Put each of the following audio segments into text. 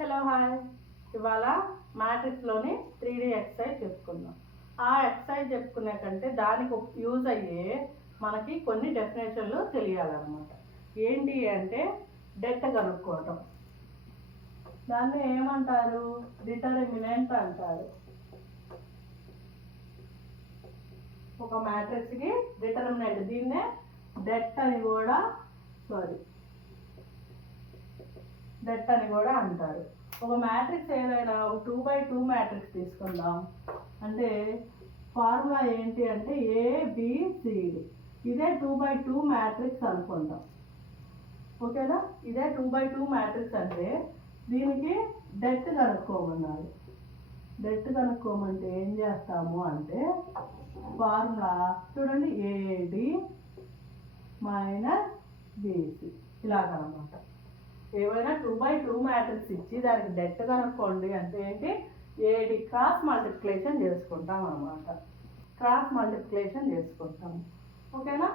Hello hi. ఇవాళ మ్యాట్రిక్స్లోని 3D exercise చెప్పుకుందాం. ఆ ఎక్సర్సైజ్ చెప్పుకునే కంటే దానికి యూజ్ అయ్యే మనకి కొన్ని డెఫినేషన్లు తెలియాలన్నమాట. ఏంటి అంటే డెట్ కనుక్కోవటం. దాన్ని ఏమంటారు? డిటర్మినెంట్ అంటారు. ఒక మ్యాట్రిక్స్కి డిటర్మినెంట్, దీన్నే డెట్ అని కూడా అంటారు. ఒక మ్యాట్రిక్స్ ఏదైనా ఒక 2x2 మ్యాట్రిక్స్ తీసుకుందాం. అంటే ఫార్ములా ఏంటి అంటే ABCD. ఇదే 2x2 మ్యాట్రిక్స్ అనుకుందాం. ఓకేనా? ఇదే 2x2 మ్యాట్రిక్స్ అంటే దీనికి డెట్ కనుక్కోమన్నారు. డెట్ కనుక్కోమంటే ఏం చేస్తాము అంటే ఫార్ములా చూడండి, AD - BC ఇలాగనమాట. ఏవైనా 2x2 మ్యాట్రిక్స్ ఇచ్చి దానికి డెట్ కనుక్కోండి అంటే ఏంటి, AD క్రాస్ మల్టిప్లికేషన్ చేసుకుంటాం అనమాట. క్రాస్ మల్టిప్లికేషన్ చేసుకుంటాము. ఓకేనా?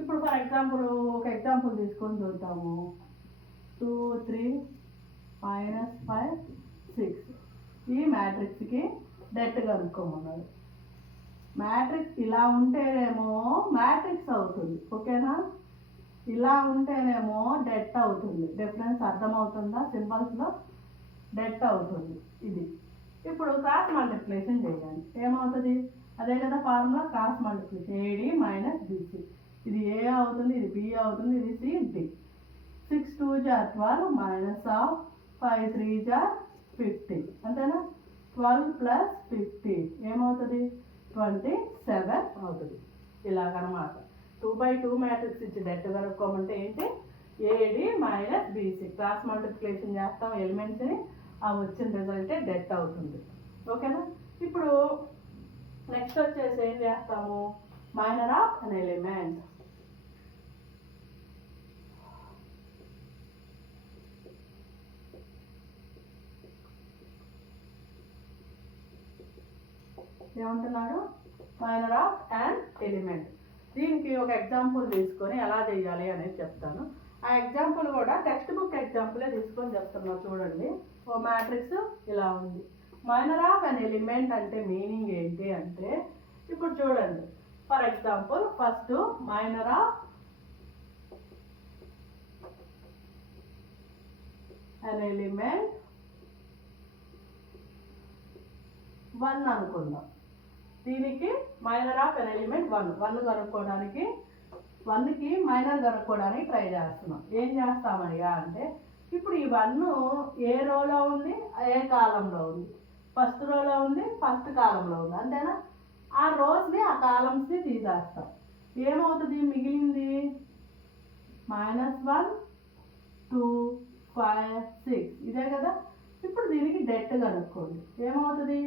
ఇప్పుడు ఫర్ ఎగ్జాంపుల్ ఒక ఎగ్జాంపుల్ తీసుకొని చూద్దాము. 2 3 -5 6 ఈ మ్యాట్రిక్స్కి డెట్ కనుక్కోమన్నారు. మ్యాట్రిక్స్ ఇలా ఉంటేనేమో మ్యాట్రిక్స్ అవుతుంది. ఓకేనా? ఇలా ఉంటేనేమో డెట్ అవుతుంది. డిఫరెన్స్ అర్థమవుతుందా? సింబల్స్లో డెట్ అవుతుంది ఇది. ఇప్పుడు క్రాస్ మల్టిప్లికేషన్ చేయాలి. ఏమవుతుంది? అదే కదా formula, cross multiplication. AD - BC. ఇది A అవుతుంది, ఇది B అవుతుంది, ఇది C D. 6 2 12 -5 3 15. అంతేనా? 12 + 15 ఏమవుతుంది? 27 అవుతుంది. ఇలాగనమాట. 2x2 మ్యాట్రిక్స్ ఇచ్చి డెట్ కనుక్కోమంటే ఏంటి, AD - BC క్రాస్ మల్టిప్లికేషన్ చేస్తాం ఎలిమెంట్స్ని, ఆ వచ్చిన రిజల్టే డెట్ అవుతుంది. ఓకేనా? ఇప్పుడు నెక్స్ట్ వచ్చేసి ఏం చేస్తాము, మైనర్ ఆఫ్ అన్ ఎలిమెంట్. ఏమంటున్నాడు? Minor of an element. దీనికి ఒక ఎగ్జాంపుల్ తీసుకొని ఎలా చేయాలి అనేది చెప్తాను. ఆ ఎగ్జాంపుల్ కూడా టెక్స్ట్ బుక్ ఎగ్జాంపులే తీసుకొని చెప్తున్నా. చూడండి, ఓ మ్యాట్రిక్స్ ఇలా ఉంది. మైనర్ ఆఫ్ అన్ ఎలిమెంట్ అంటే మీనింగ్ ఏంటి అంటే, ఇప్పుడు చూడండి, for example first minor of an element 1 అనుకుందాం. దీనికి మైనర్ ఆఫ్ అన్ ఎలిమెంట్ 1 కనుక్కోవడానికి, 1కి మైనర్ కనుక్కోవడానికి ట్రై చేస్తున్నాం. ఏం చేస్తామయ్యా అంటే, ఇప్పుడు ఈ 1 ఏ రోలో ఉంది, ఏ కాలంలో ఉంది? ఫస్ట్ రోలో ఉంది, ఫస్ట్ కాలంలో ఉంది. అంతేనా? ఆ రోస్ని ఆ కాలమ్స్ని తీసేస్తాం. ఏమవుతుంది మిగిలింది? -1 2 5 6 ఇదే కదా. ఇప్పుడు దీనికి డెట్ కనుక్కోండి. ఏమవుతుంది?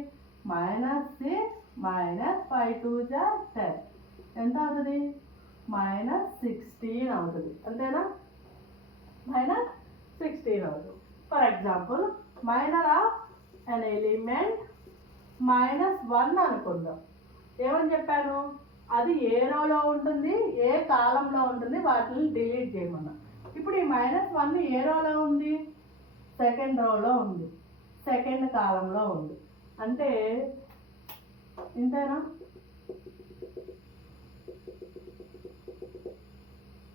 -6 -5 2 10 ఎంత అవుతుంది? -16 అవుతుంది. అంతేనా? -16 అవుతుంది. For example minor of an element -1 అనుకుందాం. ఏమని చెప్పాను? అది ఏ రోలో ఉంటుంది, ఏ కాలంలో ఉంటుంది, వాటిని డిలీట్ చేయమన్నా. ఇప్పుడు ఈ -1 ఏ రోలో ఉంది? సెకండ్ రోలో ఉంది, సెకండ్ కాలంలో ఉంది. అంటే ఇంతేనా?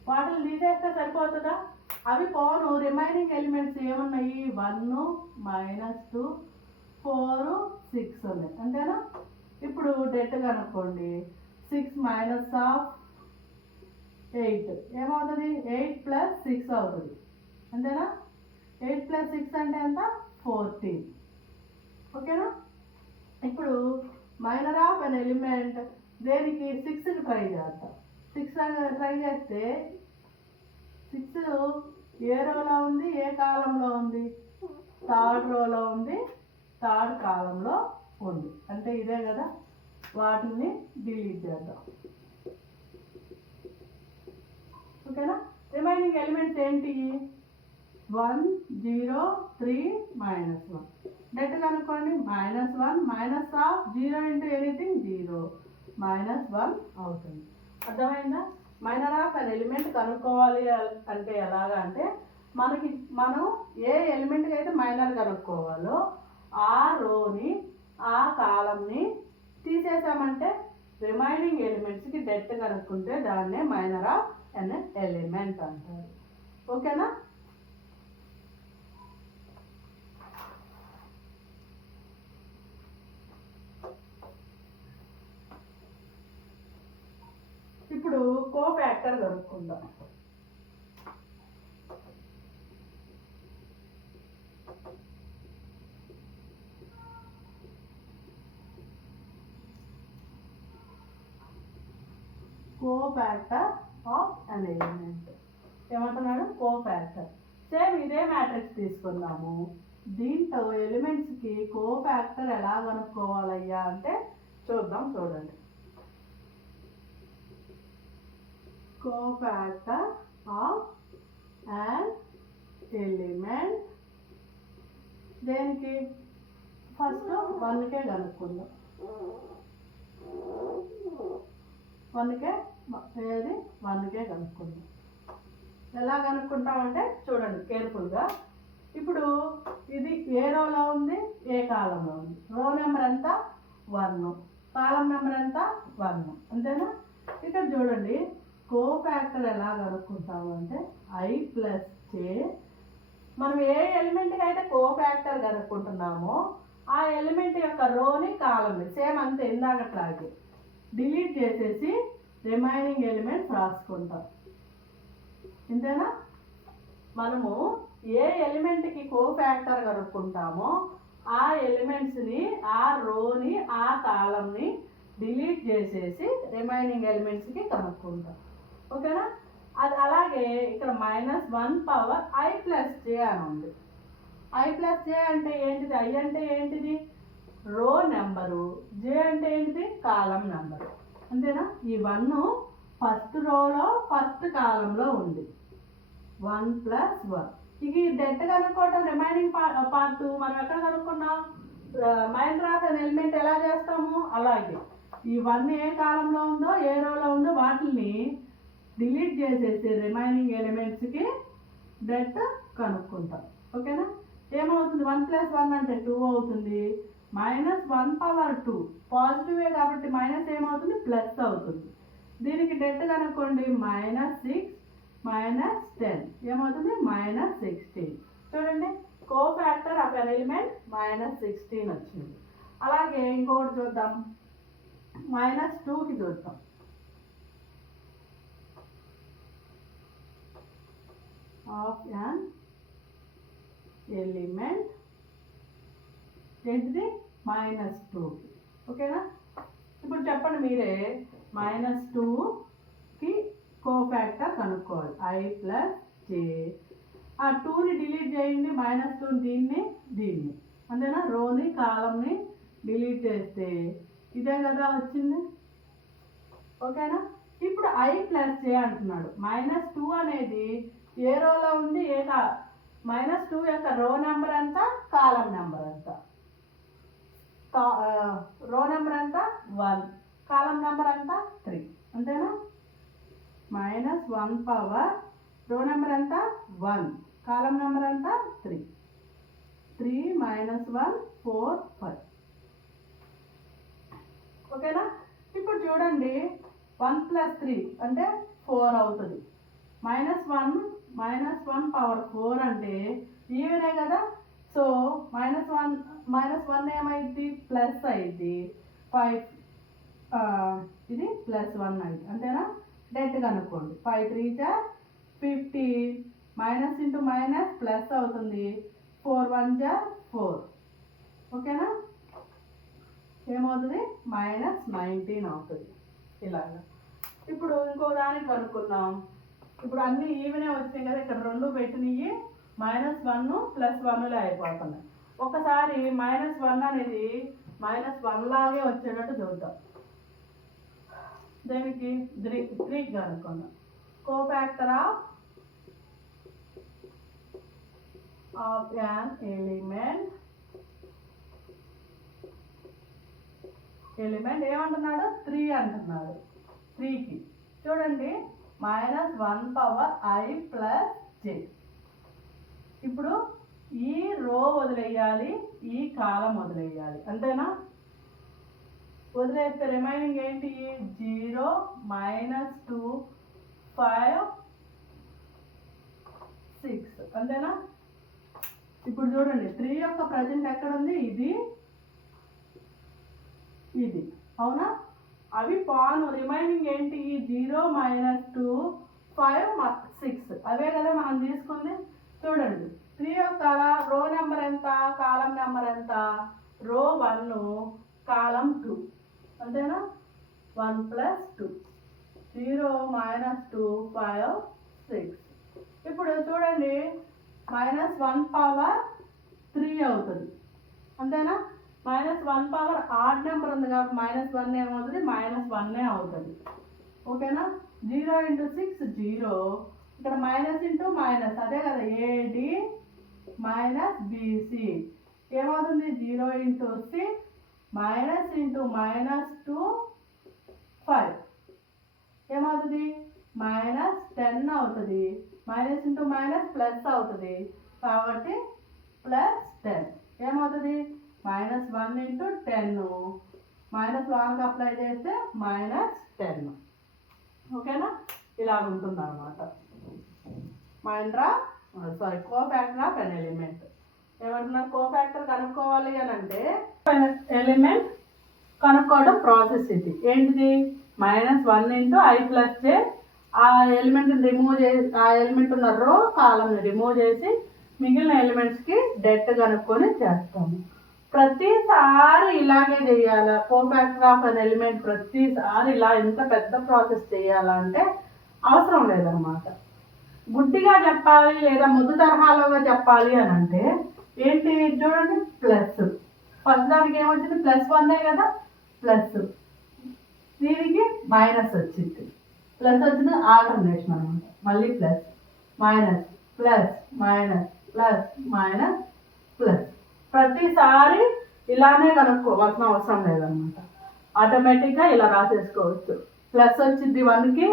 వాటిని తీసేస్తే సరిపోతుందా? అవి పోను. రిమైనింగ్ ఎలిమెంట్స్ ఏమున్నాయి? 1 -2 4 6 ఉన్నాయి. అంతేనా? ఇప్పుడు డెట్ కనుక్కోండి. 6 -8 ఏమవుతుంది? 8 + 6 అవుతుంది. అంతేనా? 8 + 6 అంటే ఎంత? 14. ఓకేనా? ఇప్పుడు మైనర్ ఆఫ్ అన్ ఎలిమెంట్ దేనికి? 6కి ట్రై చేద్దాం. 6 ట్రై చేస్తే 6 ఏ రోలో ఉంది, ఏ కాలంలో ఉంది? థర్డ్ రోలో ఉంది, థర్డ్ కాలంలో ఉంది. అంటే ఇదే కదా. వాటిని డిలీట్ చేద్దాం. ఓకేనా? రిమైనింగ్ ఎలిమెంట్స్ ఏంటి? 1 0 3 -1. డెట్ కనుక్కోండి. -1 -0 into anything 0 -1 అవుతుంది. అర్థమైందా? మైనర్ ఆఫ్ అన్ ఎలిమెంట్ కనుక్కోవాలి అంటే ఎలాగా అంటే, మనం ఏ ఎలిమెంట్కి అయితే మైనర్ కనుక్కోవాలో ఆ రోని ఆ కాలంని తీసేసామంటే రిమైనింగ్ ఎలిమెంట్స్కి డెట్ కనుక్కుంటే దాన్నే మైనర్ ఆఫ్ ఎన్ ఎలిమెంట్ అంటారు. ఓకేనా? ఇప్పుడు కోఫ్యాక్టర్ కనుక్కుందాం. కోఫ్యాక్టర్ ఆఫ్ అన్ ఎలిమెంట్ ఏమంటున్నాడు? కోఫ్యాక్టర్. సేమ్ ఇదే మ్యాట్రిక్స్ తీసుకున్నాము. దీంట్లో ఎలిమెంట్స్కి కోఫ్యాక్టర్ ఎలా కనుక్కోవాలయ్యా అంటే చూద్దాం. చూడండి, కోఫ్యాక్టర్ ఆఫ్ an ఎలిమెంట్ దేనికి ఫస్ట్ 1కే కనుక్కుందాం. 1కే కనుక్కుందాం. ఎలా కనుక్కుంటామంటే చూడండి కేర్ఫుల్గా. ఇప్పుడు ఇది ఏ రోలో ఉంది, ఏ కాలంలో ఉంది. రో నెంబర్ ఎంత 1, కాలం నెంబర్ ఎంత 1, అంతేనా? ఇక్కడ చూడండి కోఫ్యాక్టర్ ఎలా కనుక్కుంటాము అంటే i ప్లస్ j. మనం ఏ ఎలిమెంట్కి అయితే కోఫ్యాక్టర్ కనుక్కుంటున్నామో ఆ ఎలిమెంట్ యొక్క రోని కాలంని సేమ్ అంతే ఇందాకట్లాగే డిలీట్ చేసేసి రిమైనింగ్ ఎలిమెంట్స్ రాసుకుంటాం. ఇంతేనా? మనము ఏ ఎలిమెంట్కి కోఫ్యాక్టర్ కనుక్కుంటామో ఆ ఎలిమెంట్స్ని, ఆ రోని, ఆ కాలంని డిలీట్ చేసేసి రిమైనింగ్ ఎలిమెంట్స్కి కనుక్కుంటాం. ఓకేనా? అది అలాగే ఇక్కడ -1 పవర్ i ప్లస్ j అని ఉంది. i ప్లస్ j అంటే ఏంటిది? i అంటే ఏంటిది? రో నెంబరు, j అంటే ఏంటిది? కాలం నెంబరు. అంతేనా? ఈ 1 ఫస్ట్ రోలో ఫస్ట్ కాలంలో ఉంది. 1 + 1. ఇక ఈ డెట్ కనుక్కోవటం రిమైనింగ్ పార్ట్ మనం ఎక్కడ కనుక్కున్నాం? మైనర్ ఆఫ్ అన్ ఎలిమెంట్ ఎలా చేస్తాము అలాగే ఈ 1 ఏ కాలంలో ఉందో, ఏ రోలో ఉందో వాటిని డిలీట్ చేసేసి రిమైనింగ్ ఎలిమెంట్స్కి డెట్ కనుక్కుంటాం. ఓకేనా? ఏమవుతుంది? 1 + 1 అంటే 2 అవుతుంది. -1 పవర్ 2 పాజిటివే కాబట్టి మైనస్ ఏమవుతుంది? ప్లస్ అవుతుంది. దీనికి డెట్ కనుక్కోండి. -6 -10 ఏమవుతుంది? -16. చూడండి కోఫ్యాక్టర్ ఆఫ్ ఎన్ ఎలిమెంట్ -16 వచ్చింది. అలాగే ఇంకొకటి చూద్దాం, -2కి చూద్దాం. ఆఫ్ an ఎలిమెంట్ ఏంటిది? -2. ఓకేనా? ఇప్పుడు చెప్పండి మీరే, -2కి కోఫ్యాక్టర్ కనుక్కోవాలి. i plus j. ఆ 2ని డిలీట్ చేయండి, -2 దీన్ని అంతేనా? రోని కాలంని డిలీట్ చేస్తే ఇదే కదా వచ్చింది. ఓకేనా? ఇప్పుడు i ప్లస్ j అంటున్నాడు. -2 అనేది ఏ రోలో ఉంది, -2 యొక్క రో నెంబర్ ఎంత, కాలం నెంబర్ ఎంత? రో నెంబర్ ఎంత 1, కాలం నెంబర్ ఎంత 3. అంతేనా? -1 పవర్ రో నెంబర్ ఎంత 1, కాలం నెంబర్ ఎంత 3. 3 - 1 4 5. ఓకేనా? ఇప్పుడు చూడండి 1 + 3 అంటే 4 అవుతుంది. -1 పవర్ 4 అంటే ఈవెనే కదా. సో -1 ఏమైంది? ప్లస్ అయింది. 5 ఇది +1 అయింది. అంతేనా? డెట్ కనుక్కోండి. 5 3 = 15. మైనస్ ఇంటూ మైనస్ ప్లస్ అవుతుంది. 4 1 = 4. ఓకేనా? ఏమవుతుంది? -19 అవుతుంది. ఇలాగా. ఇప్పుడు ఇంకో దానికి కనుక్కున్నాం. ఇప్పుడు అన్నీ ఈవెనే వచ్చినాయి కదా, ఇక్కడ 2 పెట్టినవి -1 + 1 అయిపోతున్నాయి. ఒకసారి -1 అనేది -1 లాగే వచ్చేటట్టు చూద్దాం. దీనికి 3 కనుక్కుందాం. కోఫ్యాక్టర్ ఆఫ్ an ఎలిమెంట్ ఏమంటున్నాడు? 3 అంటున్నాడు. 3కి చూడండి -1 పవర్ i ప్లస్ j. ఇప్పుడు ఈ రో వదిలేయాలి, ఈ కాలం వదిలేయాలి, అంతేనా? వదిలేస్తే రిమైనింగ్ ఏంటి? 0 -2 5 6 అంతేనా? ఇప్పుడు చూడండి 3 యొక్క ప్రజెంట్ ఎక్కడ ఉంది? ఇది ఇది, అవునా? అవి పాను, రిమైనింగ్ ఏంటి? 0 -2 5 6 అవే కదా మనం తీసుకుంది. చూడండి 3 యొక్క రో నెంబర్ ఎంత, కాలం నెంబర్ ఎంత? రో 1 కాలం 2 అంతేనా? 1 + 2 0 -2 5 6. ఇప్పుడు చూడండి -1 పవర్ 3 అవుతుంది, అంతేనా? -1 పవర్ ఆడ్ నెంబర్ ఉంది కాబట్టి -1 ఏమవుతుంది? -1 అవుతుంది, ఓకేనా? 0 × 6 0, ఇక్కడ మైనస్ ఇంటూ మైనస్ అదే కదా, AD - BC ఏమవుతుంది? 0 × 6 -2 5 ఏమవుతుంది? -10 అవుతుంది. మైనస్ ఇంటూ మైనస్ ప్లస్ అవుతుంది కాబట్టి +10 ఏమవుతుంది? -1 × 10 -1కి అప్లై చేస్తే -10, ఓకేనా? ఇలా ఉంటుంది అన్నమాట. Cofactor of an element. ఏమంటున్నారు? కోఫాక్టర్ కనుక్కోవాలి అని అంటే ఎలిమెంట్ కనుక్కోవడం ప్రాసెస్ ఇది. ఏంటిది? -1 × I + J. ఆ ఎలిమెంట్ని రిమూవ్ చేసి, ఆ ఎలిమెంట్ ఉన్న రో కాలంని రిమూవ్ చేసి మిగిలిన ఎలిమెంట్స్కి డెట్ కనుక్కొని చేస్తాము. ప్రతిసారి ఇలాగే చేయాలా? కోఫాక్టర్ ఆఫ్ అన్ ఎలిమెంట్ ప్రతిసారి ఇలా ఎంత పెద్ద ప్రాసెస్ చేయాలంటే అవసరం లేదనమాట. గుడ్డిగా చెప్పాలి లేదా ముద్దు తరహాలోగా చెప్పాలి అని అంటే ఏంటి? చూడండి ప్లస్, ఫస్ట్ దానికి ఏమొచ్చింది? +1 కదా, ప్లస్, దీనికి మైనస్ వచ్చింది, ప్లస్ వచ్చింది ఆల్టర్నేషన్ అనమాట. మళ్ళీ plus minus plus minus plus minus plus. ప్రతిసారి ఇలానే కనుక్కోవాల్సిన అవసరం లేదనమాట. ఆటోమేటిక్గా ఇలా రాసేసుకోవచ్చు. ప్లస్ వచ్చింది 1కి,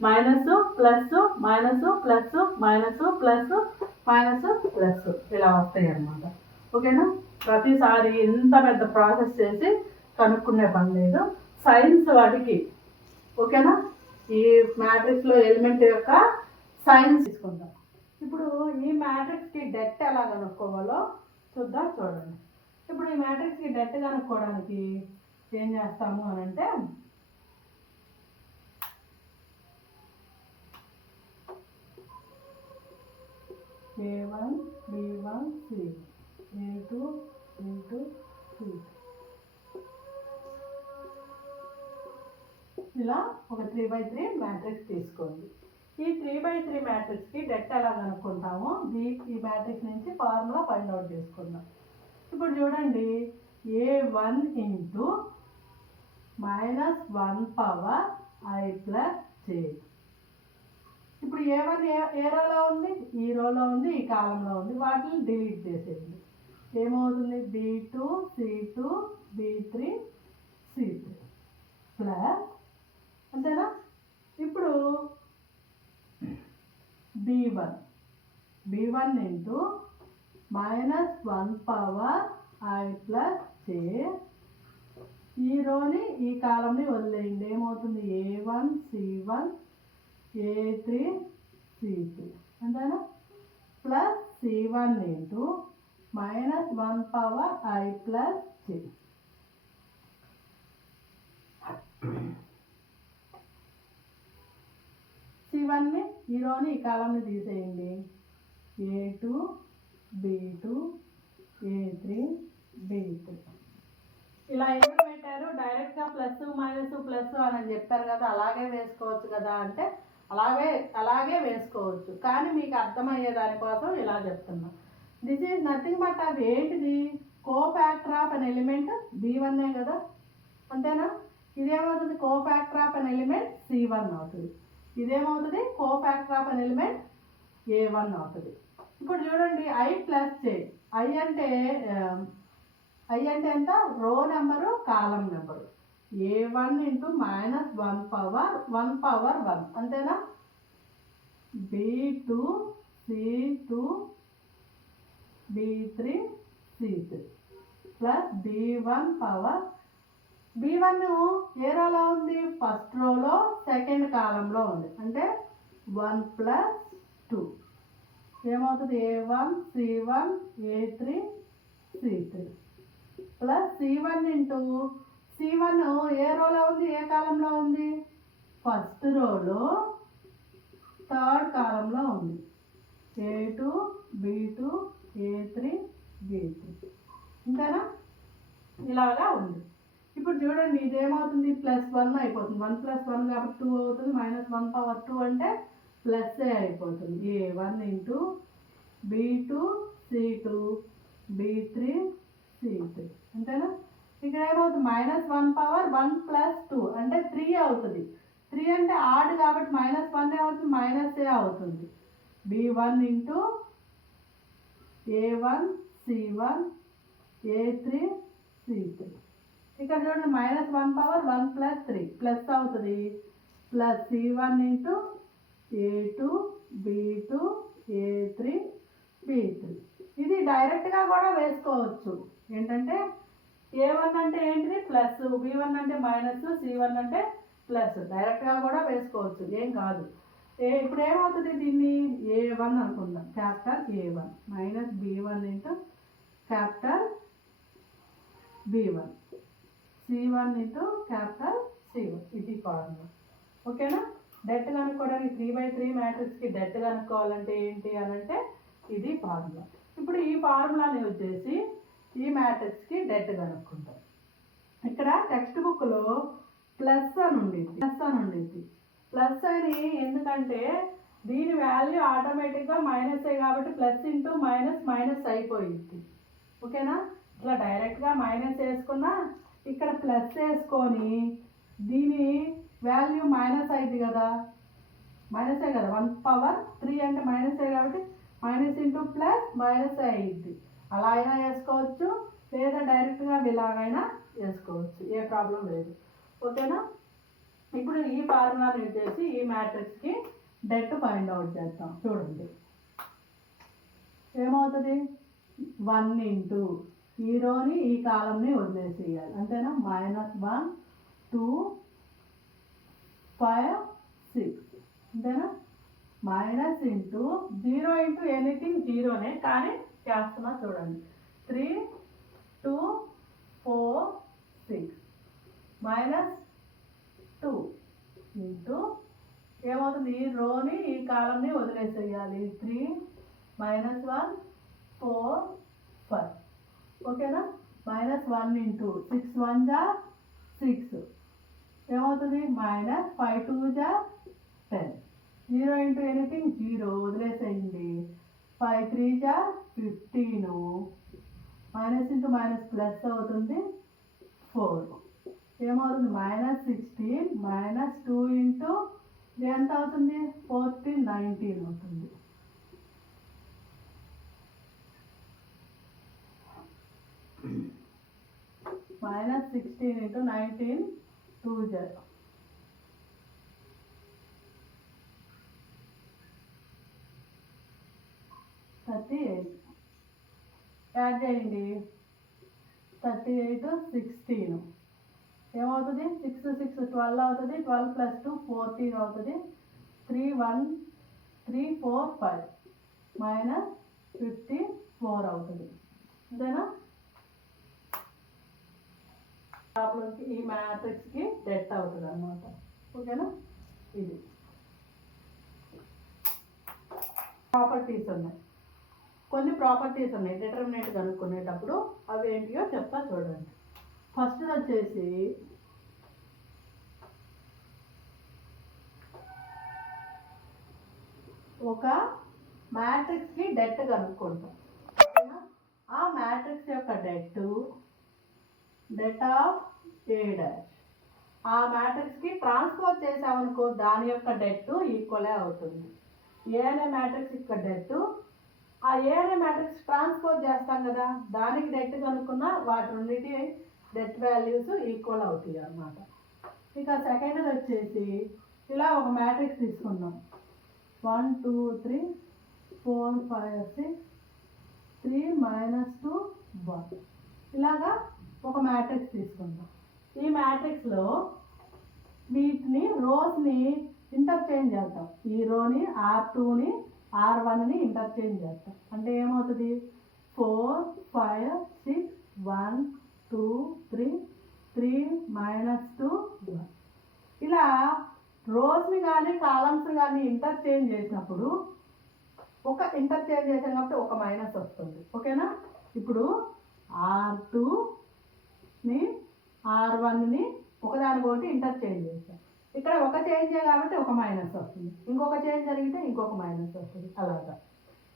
minus plus minus plus minus plus minus plus ఇలా వస్తాయి అన్నమాట, ఓకేనా? ప్రతిసారి ఎంత పెద్ద ప్రాసెస్ చేసి కనుక్కునే పని లేదు. సైన్స్ వాటికి, ఓకేనా? ఈ మ్యాట్రిక్స్లో ఎలిమెంట్ యొక్క సైన్స్ తీసుకుందాం. ఇప్పుడు ఈ మ్యాట్రిక్స్కి డెట్ ఎలా కనుక్కోవాలో చూద్దాం. చూడండి, ఇప్పుడు ఈ మ్యాట్రిక్స్కి డెట్ కనుక్కోవడానికి ఏం చేస్తాము అని అంటే, A1 B1 C A2 B2 C ఇలా ఒక 3x3 మ్యాట్రిక్స్ తీసుకోండి. ఈ 3x3 మ్యాట్రిక్స్కి డెట్ ఎలా కనుక్కుంటామో ఈ మ్యాట్రిక్స్ నుంచి ఫార్ములా ఫైండ్ అవుట్ చేసుకుందాం. ఇప్పుడు చూడండి, A1 × -1 పవర్ I + J. ఇప్పుడు A1 ఏ రోలో ఉంది? ఈ రోలో ఉంది, ఈ కాలంలో ఉంది. వాటిని డిలీట్ చేసేయండి. ఏమవుతుంది? B2 C2 B3 C3 plus, అంతేనా? ఇప్పుడు B1 × -1 పవర్ I + J. ఈ రోని ఈ కాలంని వదిలేయండి. ఏమవుతుంది? A1 C1 A3 C3 అంతేనా? Plus C1 × -1 power I + J. C1ని ఈ రోని ఈ కాలంని తీసేయండి. A2 B2 A3 B3 ఇలా ఎందుకు పెట్టారు? డైరెక్ట్గా ప్లస్ మైనస్ ప్లస్ అని చెప్పారు కదా, అలాగే వేసుకోవచ్చు కదా అంటే అలాగే వేసుకోవచ్చు. కానీ మీకు అర్థమయ్యే దానికోసం ఇలా చెప్తున్నా. దిస్ ఈజ్ నథింగ్ బట్ అది ఏంటిది? Cofactor of an element B1 కదా, అంతేనా? ఇదేమవుతుంది? Cofactor of an element C1 అవుతుంది. ఇదేమవుతుంది? Cofactor of an element A1 అవుతుంది. ఇప్పుడు చూడండి, I + J. I అంటే ఎంత? రో నెంబరు, కాలం నెంబరు. A1 × -1 పవర్ 1 అంతేనా? B2 C2 B3 C3 plus B1 power B1 ఏ రోలో ఉంది? ఫస్ట్ రోలో సెకండ్ కాలంలో ఉంది, అంటే 1 ప్లస్ 2 ఏమవుతుంది? A1 C1 A3 C3 plus C1 into C1 ఏ రోలో ఉంది? ఏ కాలంలో ఉంది? ఫస్ట్ రోలో థర్డ్ కాలంలో ఉంది. A2 B2 A3 B3 ఇంతేనా? ఇలాగా ఉంది. ఇప్పుడు చూడండి ఇదేమవుతుంది? +1 అయిపోతుంది. 1 + 1 కాబట్టి 2 అవుతుంది. -1 పవర్ 2 అంటే ప్లస్ అయిపోతుంది. A1 into B2 C2 B3 C3 అంతేనా? ఇక్కడ ఏమవుతుంది? -1 పవర్ 1 + 2 అంటే 3 అవుతుంది. 3 అంటే ఆడ్ కాబట్టి -1 అవుతుంది, -a అవుతుంది. B1 into A1 C1 A3 C3 ఇక్కడ చూడండి -1 పవర్ 1 + 3 ప్లస్ అవుతుంది, plus C1 into A2 B2 A3 B3 ఇది డైరెక్ట్గా కూడా వేసుకోవచ్చు. ఏంటంటే A1 అంటే ఏంటిది? ప్లస్, B1 అంటే మైనస్, C1 అంటే ప్లస్. డైరెక్ట్గా కూడా వేసుకోవచ్చు, ఏం కాదు. ఇప్పుడు ఏమవుతుంది? దీన్ని A1 అనుకుందాం, capital A1 minus B1 into capital B1 C1 into capital C1 ఇది ఫార్ములా. ఓకేనా? డెట్ కనుక్కోవడానికి 3/3 మ్యాట్రిక్స్కి డెట్ కనుక్కోవాలంటే ఏంటి అని అంటే ఇది ఫార్ములా. ఇప్పుడు ఈ ఫార్ములాని వచ్చేసి ఈ మ్యాట్రిక్స్కి డెట్ కనుక్కుంటాం. ఇక్కడ టెక్స్ట్ బుక్లో ప్లస్ అని ఉండిద్ది. ప్లస్ అని ఎందుకంటే దీని వాల్యూ ఆటోమేటిక్గా మైనసే కాబట్టి ప్లస్ ఇంటూ మైనస్ అయిపోయింది. ఓకేనా? ఇట్లా డైరెక్ట్గా మైనస్ వేసుకున్నా ఇక్కడ ప్లస్ వేసుకొని దీని వాల్యూ మైనస్ అయింది కదా, మైనసే కదా. 1 పవర్ 3 అంటే మైనసే కాబట్టి మైనస్ ఇంటూ ప్లస్ మైనస్ అయ్యిద్ది. అలా అయినా వేసుకోవచ్చు, లేదా డైరెక్ట్గా ఇలాగైనా వేసుకోవచ్చు, ఏ ప్రాబ్లం లేదు. ఓకేనా? ఇప్పుడు ఈ ఫార్ములాని యూజ్ చేసి ఈ మ్యాట్రిక్స్కి డెట్ ఫైండ్ అవుట్ చేద్దాం. చూడండి ఏమవుతుంది? 1 ఇంటూ ఈ రోని ఈ కాలంని వదిలేసేయాలి, అంతేనా? -1 2 5 6 అంతేనా? మైనస్ ఇంటూ 0 ఇంటూ ఎనీథింగ్ జీరోనే, కానీ చేస్తున్నా చూడండి. 3 2 4 6 -2 ఇంటూ ఏమవుతుంది? ఈ రోని ఈ కాలంని వదిలేసేయాలి. 3 -1 4 5 ఓకేనా? -1 ఇంటూ 6 1 జా 6 ఏమవుతుంది? -5 2 జా 10. 0 ఇంటూ ఎనీథింగ్ జీరో వదిలేసేయండి. 5 3 జా 15, మైనస్ ఇంటూ మైనస్ ప్లస్ అవుతుంది 4. ఏమవుతుంది? -16 -2 ఇంటూ ఎంత అవుతుంది? 14 19 అవుతుంది. -16 ఇంటూ 19 2 జా 38. యాడ్ చేయండి. 38 16 ఏమవుతుంది? 6 6 12 అవుతుంది. 12 + 2 14 అవుతుంది. 3 1 3 4 5 -54 అవుతుంది. అంతేనా? ప్రాబ్లంకి ఈ మ్యాట్రిక్స్కి డెట్ అవుతుంది అన్నమాట. ఓకేనా? ఇది ప్రాపర్టీస్ ఉన్నాయి, కొన్ని ప్రాపర్టీస్ ఉన్నాయి డిటర్మినెంట్ కనుక్కునేటప్పుడు. అవి ఏంటియో చెప్తా చూడండి. ఫస్ట్ వచ్చేసి ఒక మ్యాట్రిక్స్కి డెట్ కనుక్కుంటాం. ఆ మ్యాట్రిక్స్ యొక్క డెట్ ఆఫ్ A'. ఆ మ్యాట్రిక్స్కి ట్రాన్స్పోజ్ చేసామనుకో దాని యొక్క డెట్ ఈక్వలే అవుతుంది. ఏ అనే మ్యాట్రిక్స్ యొక్క డెట్, ఆ ఏ అనే మ్యాట్రిక్స్ ట్రాన్స్పోజ్ చేస్తాం కదా, దానికి డెట్ కనుక్కున్న వాటి రెండింటి డెట్ వాల్యూస్ ఈక్వల్ అవుతాయి అన్నమాట. ఇక సెకండ్ వచ్చేసి ఇలా ఒక మ్యాట్రిక్స్ తీసుకుందాం. 1 2 3 4 5 6 3 -2 1 ఇలాగా ఒక మ్యాట్రిక్స్ తీసుకుందాం. ఈ మ్యాట్రిక్స్లో వీటిని రోస్ని ఇంటర్చేంజ్ చేద్దాం. ఈ రోని R2ని R1ని ఇంటర్చేంజ్ చేద్దాం. అంటే ఏమవుతుంది 4 5 6 1 2 3 3 -2 1 ఇలా రోస్ని కానీ కాలమ్స్ని కానీ ఇంటర్చేంజ్ చేసినప్పుడు ఒక ఇంటర్చేంజ్ చేసాం కాబట్టి ఒక మైనస్ వస్తుంది. ఓకేనా? ఇప్పుడు R2ని R1ని ఒకదానికొకటి ఇంటర్చేంజ్ చేస్తాం. ఇక్కడ ఒక చేంజ్ కాబట్టి ఒక మైనస్ వస్తుంది, ఇంకొక చేంజ్ జరిగితే ఇంకొక మైనస్ వస్తుంది. అలాగా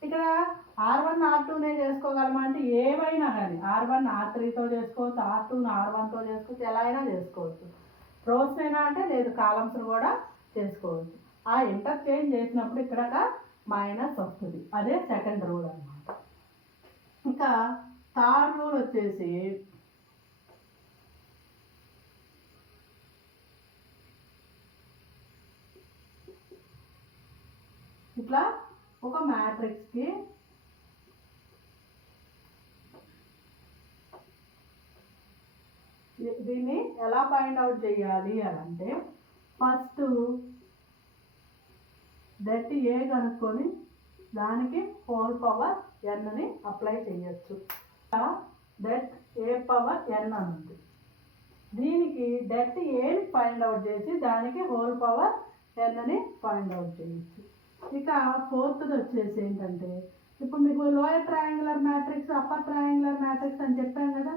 ఇక్కడ R1 R2నే చేసుకోగలమా అంటే ఏమైనా కానీ R1 R3తో చేసుకోవచ్చు, R2ని R1తో చేసుకోవచ్చు, ఎలా అయినా చేసుకోవచ్చు. రోస్ అయినా అంటే లేదు కాలమ్స్ కూడా చేసుకోవచ్చు. ఆ ఇంటర్చేంజ్ చేసినప్పుడు ఇక్కడ మైనస్ వస్తుంది. అదే సెకండ్ రూల్ అన్నమాట. ఇంకా థర్డ్ రూల్ వచ్చేసి ఇట్లా ఒక మ్యాట్రిక్స్కి దీన్ని ఎలా ఫైండ్ అవుట్ చేయాలి అని అంటే ఫస్ట్ దట్ ఏ కనుక్కొని దానికి హోల్ పవర్ ఎన్ని అప్లై చేయొచ్చు. దట్ ఏ పవర్ ఎన్ అని ఉంది. దీనికి డెట్ ఏని ఫైండ్ అవుట్ చేసి దానికి హోల్ పవర్ ఎన్ని ఫైండ్ అవుట్ చేయొచ్చు. ఇక ఫోర్త్ది వచ్చేసి ఏంటంటే ఇప్పుడు మీకు lower triangular matrix upper triangular matrix అని చెప్పాను కదా.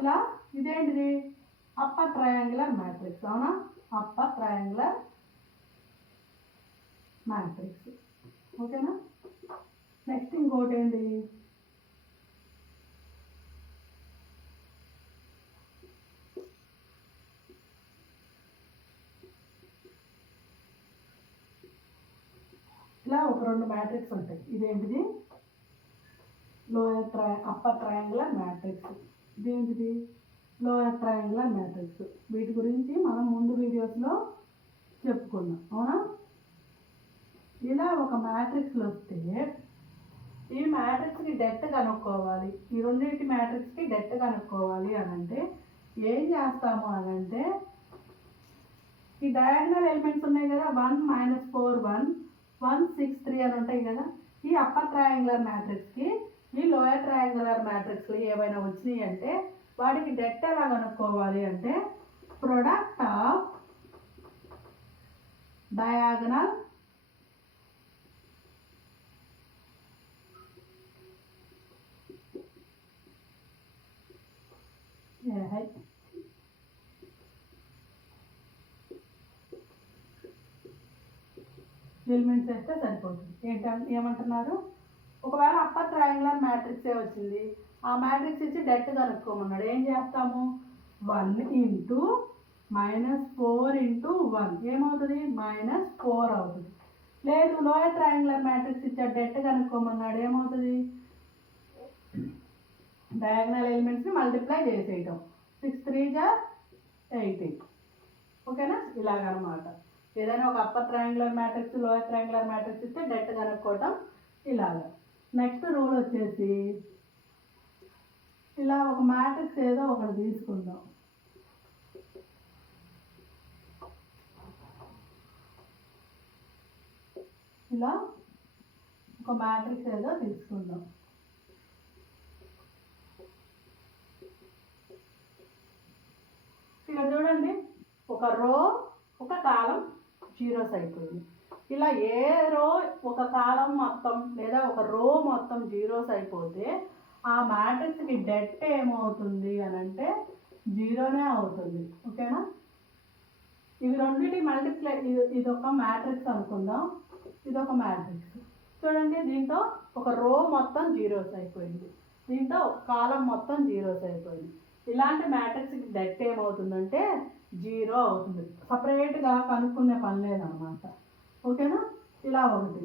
ఇలా ఇదేంటిది అప్పర్ ట్రయాంగులర్ మ్యాట్రిక్స్. అవునా? Upper triangular matrix. ఓకేనా? నెక్స్ట్ ఇంకోటి ఏంటి ఇలా ఒక రెండు మ్యాట్రిక్స్ ఉంటాయి. ఇదేంటిది అప్పర్ ట్రయాంగులర్ మ్యాట్రిక్స్, ఇదేంటిది లోయర్ ట్రయాంగులర్ మ్యాట్రిక్స్. వీటి గురించి మనం ముందు వీడియోస్లో చెప్పుకున్నాం. అవునా? ఇలా ఒక మ్యాట్రిక్స్లో వస్తే ఈ మ్యాట్రిక్స్కి డెట్ కనుక్కోవాలి. ఈ రెండింటి మ్యాట్రిక్స్కి డెట్ కనుక్కోవాలి అని అంటే ఏం చేస్తాము అని అంటే ఈ డయాగనల్ ఎలిమెంట్స్ ఉన్నాయి కదా 1 -4 1 1 6 3 అని ఉంటాయి కదా. ఈ అప్పర్ ట్రయాంగులర్ మ్యాట్రిక్స్కి ఈ లోయర్ ట్రయాంగులర్ మ్యాట్రిక్స్లు ఏవైనా వచ్చినాయి అంటే వాటికి డెట్ ఎలా కనుక్కోవాలి అంటే ప్రొడక్ట్ ఆఫ్ డయాగనల్ ఎలిమెంట్స్ వేస్తే సరిపోతుంది. ఏమంటున్నారు? ఒకవేళ అప్పర్ ట్రయాంగులర్ మ్యాట్రిక్సే వచ్చింది, ఆ మ్యాట్రిక్స్ ఇచ్చి డెట్ కనుక్కోమన్నాడు. ఏం చేస్తాము 1 × -4 × 1 ఏమవుతుంది -4 అవుతుంది. లేదు లోయర్ ట్రయాంగులర్ మ్యాట్రిక్స్ ఇచ్చే డెట్ కనుక్కోమన్నాడు. ఏమవుతుంది డయాగనల్ ఎలిమెంట్స్ని మల్టిప్లై చేసేయటం. 6 3 18. ఓకేనా? ఇలాగనమాట. ఏదైనా ఒక upper triangular matrix lower triangular matrix ఇస్తే డెట్ కనుక్కోవటం ఇలాగా. నెక్స్ట్ రూల్ వచ్చేసి ఇలా ఒక మ్యాట్రిక్స్ ఏదో ఒకటి తీసుకుందాం. ఇలా ఒక మ్యాట్రిక్స్ ఏదో తీసుకుందాం. ఇక్కడ చూడండి ఒక రో ఒక కాలం జీరోస్ అయిపోయింది. ఇలా ఏ రో ఒక కాలం మొత్తం లేదా ఒక రో మొత్తం జీరోస్ అయిపోతే ఆ మ్యాట్రిక్స్కి డెట్ ఏమవుతుంది అని అంటే జీరోనే అవుతుంది. ఓకేనా? ఇవి రెండింటి మల్టిప్లై ఇదొక మ్యాట్రిక్స్ అనుకుందాం, ఇదొక మ్యాట్రిక్స్. చూడండి దీంతో ఒక రో మొత్తం జీరోస్ అయిపోయింది, దీంతో ఒక కాలం మొత్తం జీరోస్ అయిపోయింది. ఇలాంటి మ్యాట్రిక్స్కి డెట్ ఏమవుతుందంటే జీరో అవుతుంది. సపరేట్గా కనుక్కునే పని లేదన్నమాట. ఓకేనా? ఇలా ఒకటి.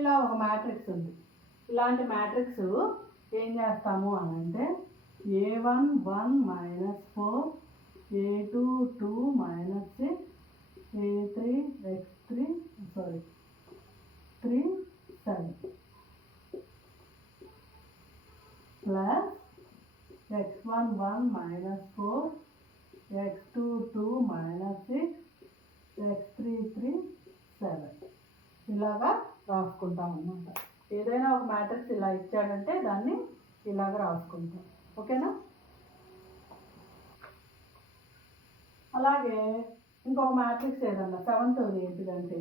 ఇలా ఒక మ్యాట్రిక్స్ ఉంది. ఇలాంటి మ్యాట్రిక్స్ ఏం చేస్తాము అని అంటే A1 1 -4 A2 2 -6 A3 x3 3 7 plus x1 1 -4 x2 2 -6 x3 3 7 ఇలాగా రాసుకుంటాం అన్నమాట. ఏదైనా ఒక మ్యాట్రిక్స్ ఇలా ఇచ్చాడంటే దాన్ని ఇలాగ రాసుకుంటాం. ఓకేనా? అలాగే ఇంకొక మ్యాట్రిక్స్ ఏదన్నా 7th ఏంటిదంటే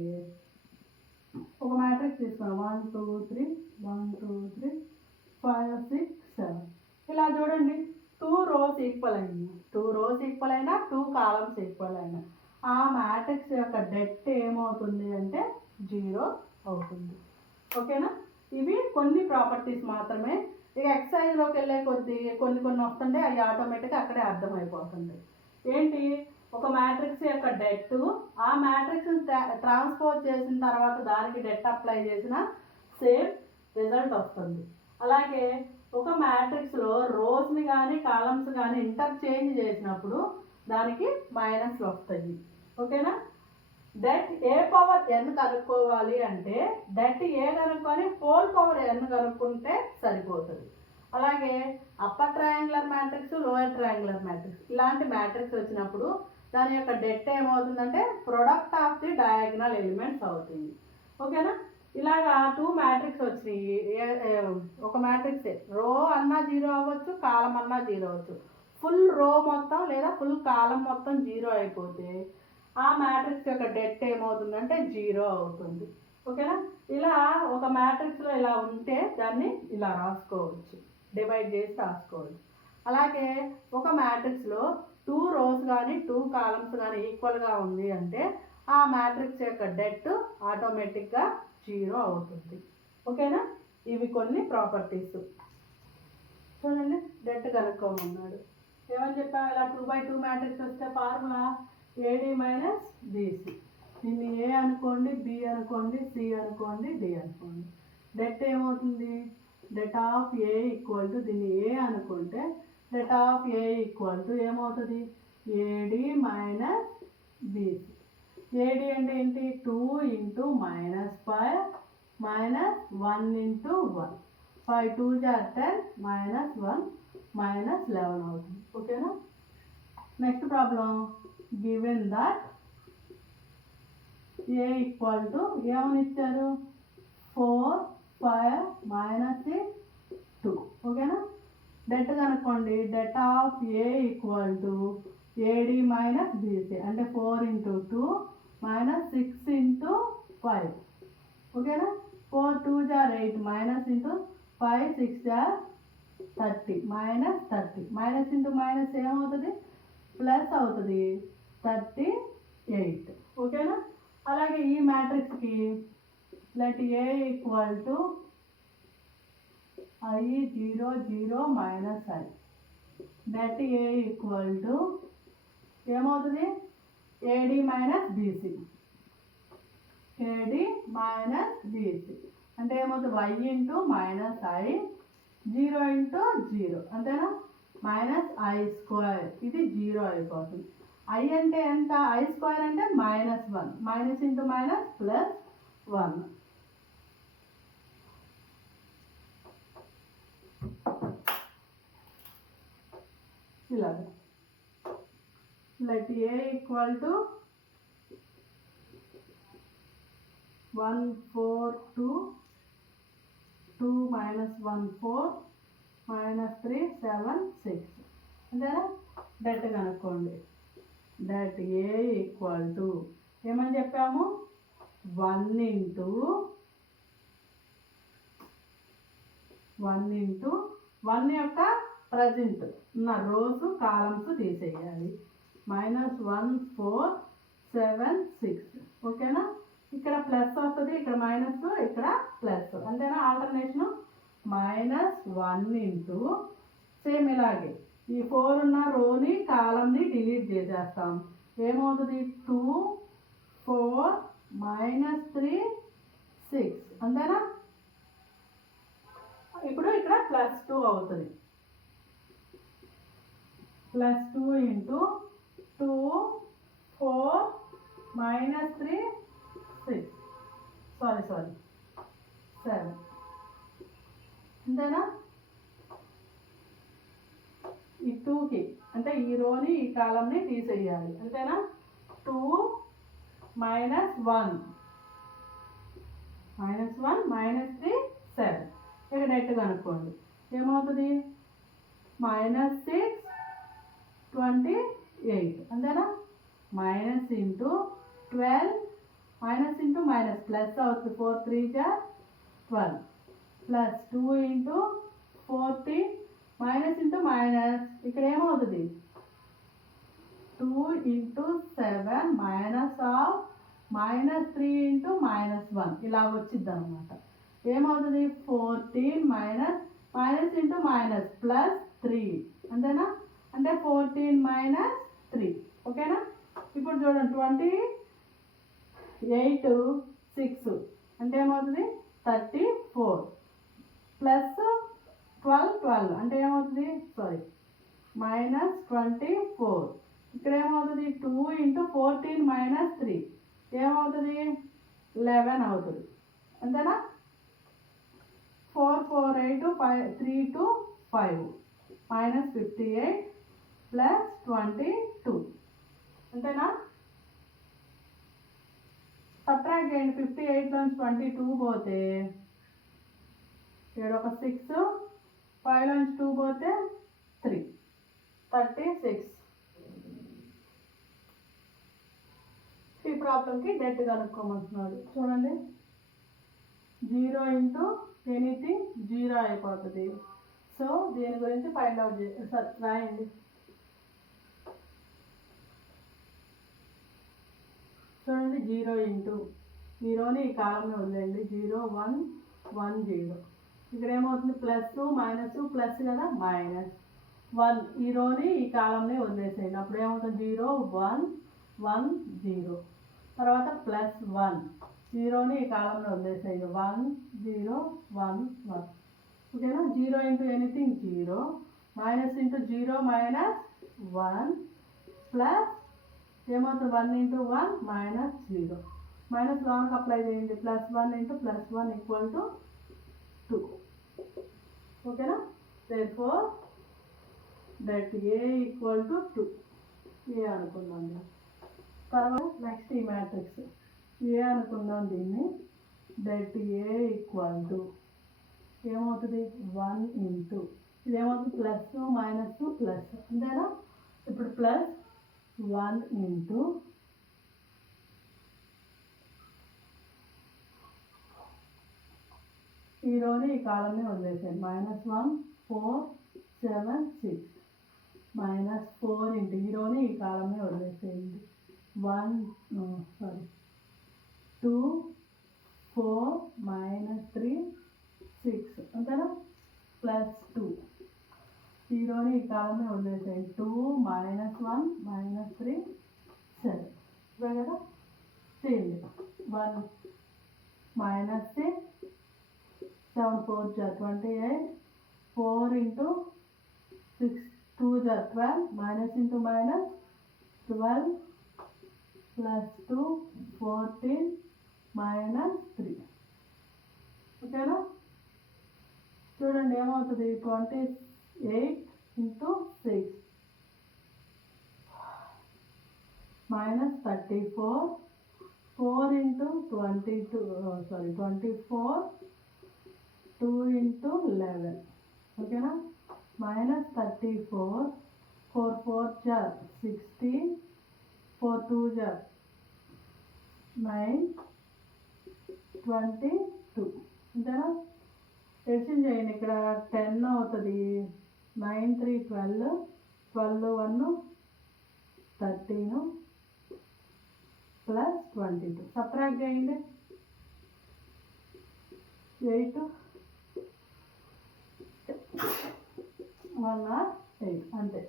ఒక మ్యాట్రిక్స్ తీసుకున్నాం 1 2 3 1 2 3 5 6 7 ఇలా చూడండి. 2 rows ఈక్వల్ అయింది. 2 rows ఈక్వల్ అయినా 2 columns ఈక్వల్ అయినా ఆ మ్యాట్రిక్స్ యొక్క డెట్ ఏమవుతుంది అంటే 0 అవుతుంది. ఓకేనా? ఇవి కొన్ని ప్రాపర్టీస్ మాత్రమే. ఇక ఎక్సర్సైజ్లోకి వెళ్ళే కొద్దీ కొన్ని వస్తుంటే అవి ఆటోమేటిక్గా అక్కడే అర్థమైపోతుంది. ఏంటి, ఒక మ్యాట్రిక్స్ యొక్క డెట్ ఆ మ్యాట్రిక్స్ని ట్రాన్స్పోజ్ చేసిన తర్వాత దానికి డెట్ అప్లై చేసిన సేమ్ రిజల్ట్ వస్తుంది. అలాగే ఒక మ్యాట్రిక్స్లో రోస్ని కానీ కాలమ్స్ కానీ ఇంటర్చేంజ్ చేసినప్పుడు దానికి మైనస్లు వస్తాయి. ఓకేనా? డెట్ ఏ పవర్ ఎన్ కనుక్కోవాలి అంటే డెట్ ఏ కనుక్కొని హోల్ పవర్ ఎన్ కనుక్కుంటే సరిపోతుంది. అలాగే upper triangular matrix, lower triangular matrix ఇలాంటి మ్యాట్రిక్స్ వచ్చినప్పుడు దాని యొక్క డెట్ ఏమవుతుందంటే product of the diagonal elements అవుతుంది. ఓకేనా? ఇలాగా 2 మ్యాట్రిక్స్ వచ్చినాయి. ఒక మ్యాట్రిక్స్ రో అన్నా 0 అవ్వచ్చు, కాలం అన్నా 0 అవ్వచ్చు. ఫుల్ రో మొత్తం లేదా ఫుల్ కాలం మొత్తం 0 అయిపోతే ఆ మ్యాట్రిక్స్ యొక్క డెట్ ఏమవుతుందంటే 0 అవుతుంది. ఓకేనా? ఇలా ఒక మ్యాట్రిక్స్లో ఇలా ఉంటే దాన్ని ఇలా రాసుకోవచ్చు, డివైడ్ చేసి రాసుకోవచ్చు. అలాగే ఒక మ్యాట్రిక్స్లో 2 rows కానీ 2 columns కానీ ఈక్వల్గా ఉంది అంటే ఆ మ్యాట్రిక్స్ యొక్క డెట్ ఆటోమేటిక్గా 0 అవుతుంది. ఓకేనా? ఇవి కొన్ని ప్రాపర్టీస్. చూడండి, డెట్ కనుక్కోమన్నాడు. ఏమని చెప్పాము, ఇలా 2x2 మ్యాట్రిక్స్ వస్తే ఫార్ములా AD - BC. దీన్ని ఏ అనుకోండి, బి అనుకోండి, సి అనుకోండి, డి అనుకోండి. డెట్ ఏమవుతుంది, det of A equal to దీన్ని ఏ అనుకుంటే det of A equal to ఏమవుతుంది AD - BC. AD అంటే ఏంటి, 2 × -5 -1 × 1 5 2 10 -1 -11 అవుతుంది. ఓకేనా? Next problem, given that A equal to ఏమని ఇచ్చారు 4 5 -6 2. ఓకేనా? డెట్ కనుక్కోండి. Det of A equal to AD - BC అంటే 4 × 2 -6 × 5. ఓకేనా? 4 2 8 -5 6 30 -30 మైనస్ ఇంటూ మైనస్ ఏమవుతుంది ప్లస్ అవుతుంది 38. ఓకేనా? అలాగే ఈ మ్యాట్రిక్స్కి let A equal to I 0 0 -i. Det A equal to ఏమవుతుంది AD - BC. AD - BC అంటే ఏమవుతుంది y × -i 0 × 0 అంతేనా -i². ఇది 0 అయిపోతుంది. I అంటే ఎంత, i² అంటే -1 మైనస్ ఇంటూ మైనస్ ప్లస్ 1. ఇలాగ లెట్ ఏ ఈక్వల్ టు 1 4 2 2 -1 4 -3 7 6 అంతేనా. డెట్ కనుక్కోండి. డెట్ ఏ ఈక్వల్ టు ఏమని చెప్పాము 1 × 1 యొక్క ప్రజెంట్ ఉన్న రోస్ కాలమ్స్ తీసేయాలి. -1 4 7 6. ఓకేనా? ఇక్కడ ప్లస్ వస్తుంది, ఇక్కడ మైనస్, ఇక్కడ ప్లస్ అంతేనా. ఆల్టర్నేషన్ -1 × సేమ్ ఇలాగే ఈ 4 ఉన్న రోని కాలంని డిలీట్ చేసేస్తాం. ఏమవుతుంది 2 4 -3 6 అంతేనా? ఇప్పుడు ఇక్కడ +2 అవుతుంది. +2 ఇంటూ 2 4 -3 6 సారీ 7 అంతేనా? ఈ 2కి అంటే ఈ రోని ఈ కాలంని తీసేయాలి. అంతేనా? 2 - 1 -3 7 ఇక నెట్ కనుక్కోండి. ఏమవుతుంది? -6 28 అంతేనా? Minus into 12 minus into minus plus అవుతుంది. 4 3 12 plus 2 into 14 minus into minus ఇక్కడ ఏమవుతుంది? 2 ఇంటూ 7 మైనస్ ఆఫ్ -3 ఇంటూ -1 ఇలా వచ్చింది అనమాట. ఏమవుతుంది? 14 మైనస్ ఇంటూ మైనస్ ప్లస్ 3 అంతేనా? అంటే 14 - 3 ఓకేనా? ఇప్పుడు చూడండి 28 6 అంటే ఏమవుతుంది? 34 ప్లస్ 12 అంటే ఏమవుతుంది? సారీ -24 ఇక్కడ ఏమవుతుంది? 2 ఇంటూ 14 - 3 ఏమవుతుంది? 11 అవుతుంది. అంతేనా? 4 4 8 5 3 2 5 -58 ప్లస్ 22 అంతేనా? సబ్ట్రాక్ట్ చేయండి. 58 నుంచి 22 పోతే ఇక్కడ ఒక 6 5 నుంచి 2 పోతే 3 36. ఈ ప్రాబ్లంకి డెట్ కనుక్కోమంటున్నాడు. చూడండి 0 ఇంటూ ఎనీథింగ్ 0 అయిపోతుంది. సో దీని గురించి ఫైండ్ అవుట్ రాయండి. చూడండి 0 ఇంటూ 0ని ఈ కాలంలో వదిలేయండి. 0 1 1 0 ఇక్కడ ఏమవుతుంది? ప్లస్ మైనస్ ప్లస్ కదా -1 ఈ రోని ఈ కాలంని వదిలేసేయండి. అప్పుడు ఏమవుతుంది? 0 1 1 0 తర్వాత +1 0ని ఈ కాలంలో వదిలేసేయండి. 1 0 1 1 ఓకేనా? 0 into anything 0 minus into 0 -1 plus ఏమవుతుంది? 1 ఇంటూ 1 -0 -1కి అప్లై చేయండి. +1 ఇంటూ +1 = 2 ఓకేనా? therefore that A = 2 ఏ అనుకుందాం. తర్వాత నెక్స్ట్ ఈ మ్యాట్రిక్స్ ఏ అనుకుందాం. దీన్ని that A = ఏమవుతుంది? 1 ఇంటూ ఇదేమవుతుంది? ప్లస్ మైనస్ ప్లస్ అంతేనా? ఇప్పుడు ప్లస్ 1 ఇంటూ ఈ రోని ఈ కాలంని వదిలేసాను. -1 4 7 6 -4 ఇంటూ ఈ రోని ఈ కాలంని వదిలేసేయండి. 2 4 -3 6 అంతేనా? +2 ఈ రోని ఈ కాలంని వదిలేసేయండి. 2 -1 -3 7 ఇవే కదా చేయండి. 1 -6 7 4 28 4 ఇంటూ 6 2 12 మైనస్ ఇంటూ మైనస్ 12 +2 14 -3 ఓకేనా? చూడండి ఏమవుతుంది? 28 ఇంటూ 6 -34 4 ఇంటూ 24 2 ఇంటూ 11 ఓకేనా? -34 4 4 16 4 2 9 22 అంతేనా? ఎడిషన్ చేయండి. ఇక్కడ 10 అవుతుంది. 9 3 12 12 1 13 ప్లస్ 22 సబ్ట్రాక్ట్ చేయండి. 8 1 8 అంతే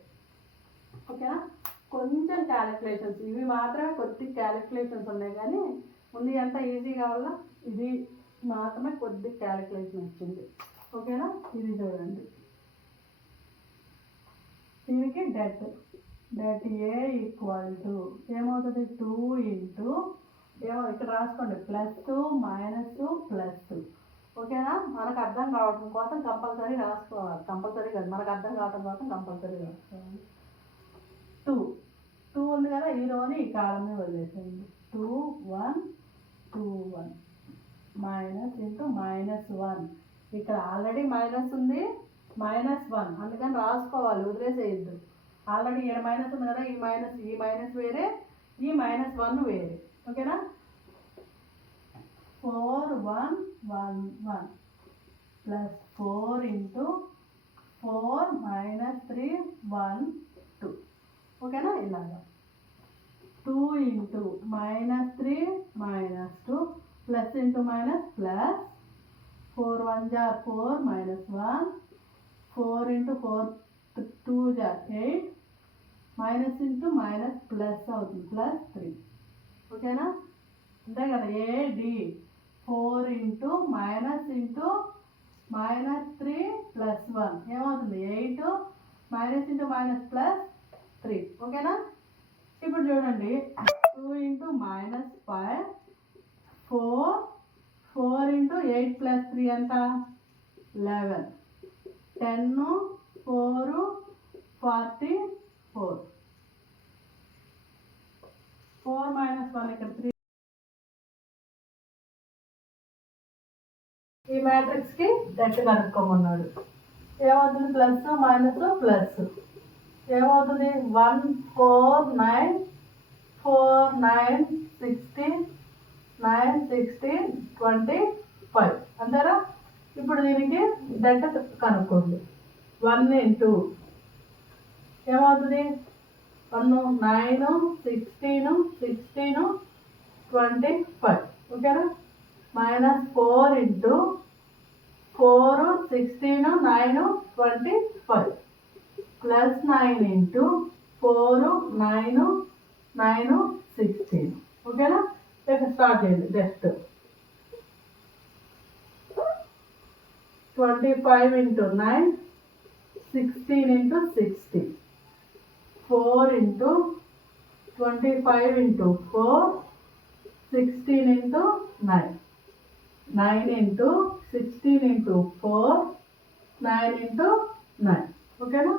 ఓకేనా? కొంచెం క్యాలిక్యులేషన్స్ ఇవి మాత్రమే కొద్ది క్యాలిక్యులేషన్స్ ఉన్నాయి, కానీ ముందు ఎంత ఈజీ కావాలా ఇది మాత్రమే కొద్ది క్యాలిక్యులేషన్ వచ్చింది. ఓకేనా, ఇది చూడండి. దీనికి డెట్ ఏ ఈక్వల్ టు ఏమవుతుంది 2 ఇంటూ ఏమో ఇక్కడ రాసుకోండి +-, ఓకేనా. మనకు అర్థం కావటం కోసం కంపల్సరీ రాసుకోవాలి. కంపల్సరీ కాదు, మనకు అర్థం కావటం కోసం కంపల్సరీ రాసుకోవాలి. 2 ఉంది కదా, ఈ రోని ఈ కాలంలో వదిలేసేయండి. 2 1 2 1 మైనస్ ఇంటూ -1. ఇక్కడ ఆల్రెడీ మైనస్ ఉంది, -1 అందుకని రాసుకోవాలి, వదిలేసేయద్దు. ఆల్రెడీ ఇక్కడ మైనస్ ఉంది కదా, ఈ మైనస్ వేరే, ఈ -1 వేరే. ఓకేనా. 4 1 1 1 ప్లస్ 4 ఇంటూ 4 -3 1 2. ఓకేనా. ఇలాగా 2 into -3 -2 plus into minus plus 4 1 jar 4 -1 4 into 4 2 jar 8 minus into minus plus అవుతుంది +3. ఓకేనా. అంతే కదా. AD 4 ఇంటూ -3 + 1 ఏమవుతుంది 8 మైనస్ ఇంటూ మైనస్ +3. ఓకేనా. ఇప్పుడు చూడండి 2 ఇంటూ -5 4 ఇంటూ 8 + 3 ఎంత 11 10 4 44 4 - 1 ఇక్కడ 3. ఈ మ్యాట్రిక్స్కి డెట్ కనుక్కోమన్నాడు. ఏమవుతుంది ప్లస్ మైనస్ ప్లస్ ఏమవుతుంది 1 4 9 4 9 16 9 16 25 అంతేనా. ఇప్పుడు దీనికి డెట్ కనుక్కోండి. 1 ఇంటూ ఏమవుతుంది 1 9 16 16 25. ఓకేనా. -4 ఇంటూ 4 16 9 25 ప్లస్ 9 ఇంటూ 4 9 9 16. ఓకేనా. ఇక స్టార్ట్ చేయండి. Just 25 into 9 16 into 60 4 into 25 into 4 16 into 9 9 into 16 into 4 9 into 9. ఓకేనా.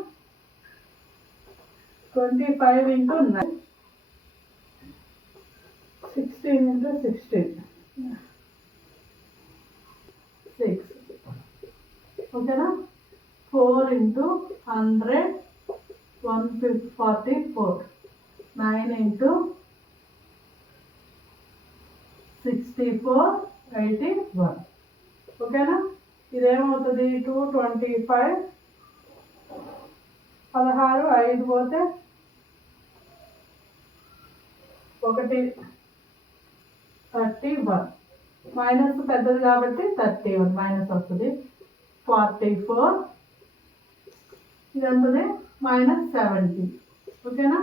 25 ఇంటూ 9 16 ఇంటూ 16 6. ఓకేనా. 4 ఇంటూ 100 144 9 ఇంటూ 64 81. ఓకేనా. ఇదేమవుతుంది 225 16 5 పోతే 1 31 మైనస్ పెద్దది కాబట్టి 31 మైనస్ వస్తుంది 44 ఇది ఎంతది -70. ఓకేనా.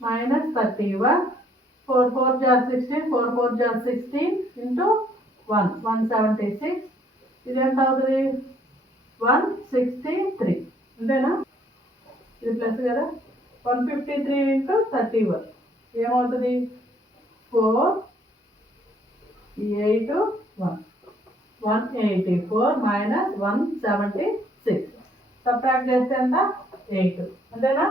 -31 4 4 jar 16 4 4 jar 16 ఇంటూ 1 176 ఇది ఎంత అవుతుంది 163. అంతేనా. ఇది ప్లస్ కదా. 153 ఇంటూ 31 ఏమవుతుంది 4 8 1 184 -176 సబ్ట్రాక్ట్ చేస్తే ఎంత 8. అంతేనా.